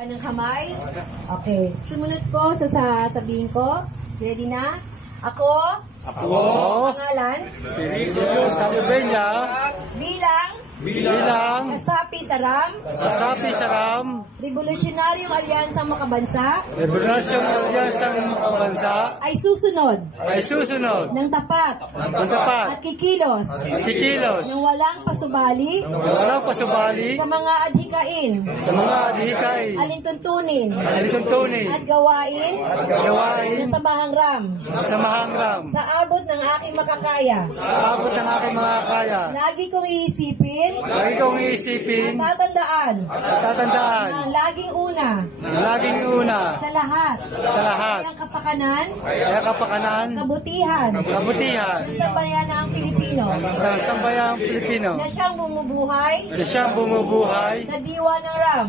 Ng kamay. Okay. Sumunod po sa sasabihin ko. Ready na? Ako. Pangalan. Felicio Salubenya. Bilang. Kasapi Saram. Revolusyonaryong Alyansang Makabansa. Revolusyong Alyansang Makabansa. Ay susunod. Ng tapat. At kikilos. Ng walang pasubali. Sa mga adhikain. Alintuntunin. At gawain. Sa samahang ram. Sa abot ng aking makakaya. Lagi kong iisipin. Tatandaan. Na laging una. Sa lahat. Ang kapakanan. Kabutihan. Sa bayanang Pilipino. Na siyang bumubuhay. Sa diwa ng ram.